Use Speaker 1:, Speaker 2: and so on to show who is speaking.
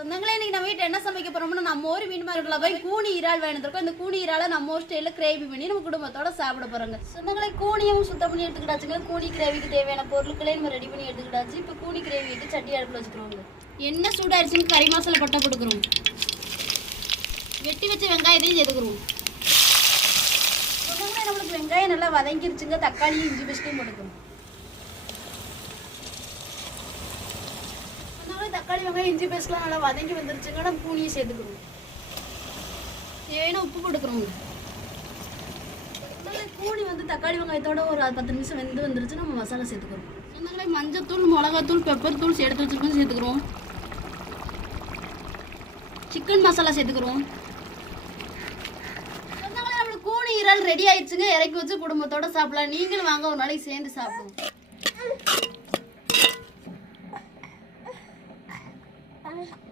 Speaker 1: சொந்தங்களே இன்னைக்கு நம்ம வீட்டில் என்ன சமைக்க போறோம்னா நம்ம ஒரு மீன் மார்க்கெட்டில் போய் கூனி இறால் வேணுந்திருக்கோம் இந்த கூனி இறாலை நம்ம ஒரு ஸ்டைலில் கிரேவி பண்ணி நம்ம குடும்பத்தோட சாப்பிட போறோங்க. சொந்தங்களே கூனியும் சுத்தம் பண்ணி எடுத்துக்கிட்டாச்சுங்க கூனி கிரேவிக்கு தேவையான பொருட்களே நம்ம ரெடி பண்ணி எடுத்துக்கிட்டாச்சு. இப்போ கூனி கிரேவிக்கு சட்டி அடுப்பில் வச்சுக்கிறோங்க. என்ன சூடாயிருச்சுன்னு கறி மசாலா பட்டை போட்டுக்கிறோம். வெட்டி வச்ச வெங்காயத்தையும் சேர்த்துக்கிறோம். சொந்தங்களே நம்மளுக்கு வெங்காயம் நல்லா வதங்கிருச்சுங்க. தக்காளியும் இஞ்சி பேஸ்ட்டையும் போட்டுக்கிறோம். தக்காளி வெங்காயம் இஞ்சி பேஸ்ட்லாம் நல்லா வதங்கி வந்துருச்சுங்க நம்ம பூனியை சேர்த்துக்கிறோம் ஏன்னா உப்பு போட்டுக்கிறோங்க. பூனி கூனி வந்து தக்காளி வெங்காயத்தோட ஒரு பத்து நிமிஷம் வெந்து வந்துருச்சு நம்ம மசாலா சேர்த்துக்கிறோம். சொந்தங்களே மஞ்சத்தூள் மிளகாத்தூள் பெப்பர் தூள் எடுத்து வச்சிருக்கோம் சேர்த்துக்கிறோம். சிக்கன் மசாலா சேர்த்துக்கிறோம். சொந்தங்களே நம்மளுக்கு கூனி இறால் ரெடி ஆயிடுச்சுங்க. இறக்கி வச்சு குடும்பத்தோட சாப்பிடலாம். நீங்களும் வாங்க ஒரு நாளைக்கு சேர்ந்து சாப்பிடுவோம். bye.